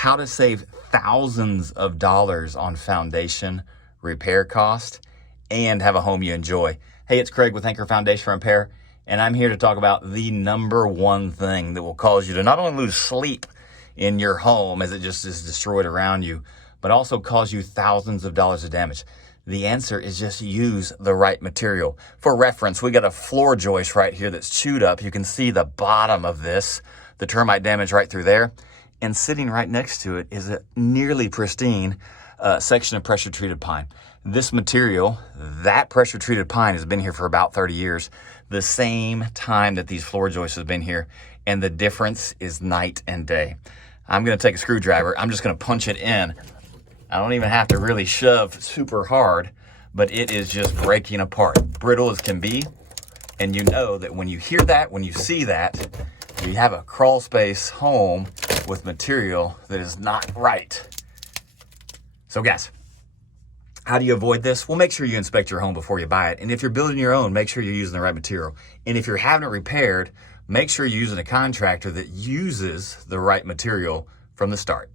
how to save thousands of dollars on foundation repair cost and have a home you enjoy. Hey, it's Craig with Anchor Foundation Repair, and I'm here to talk about the number one thing that will cause you to not only lose sleep in your home as it just is destroyed around you, but also cause you thousands of dollars of damage. The answer is just use the right material. For reference, we got a floor joist right here that's chewed up. You can see the bottom of this, the termite damage right through there. And sitting right next to it is a nearly pristine section of pressure-treated pine. This material, that pressure-treated pine, has been here for about 30 years, the same time that these floor joists have been here, and the difference is night and day. I'm going to take a screwdriver. I'm just going to punch it in. I don't even have to really shove super hard, but it is just breaking apart, brittle as can be. And you know that when you hear that, when you see that, you have a crawl space home with material that is not right. So guys, how do you avoid this? Well, make sure you inspect your home before you buy it. And if you're building your own, make sure you're using the right material. And if you're having it repaired, make sure you're using a contractor that uses the right material from the start.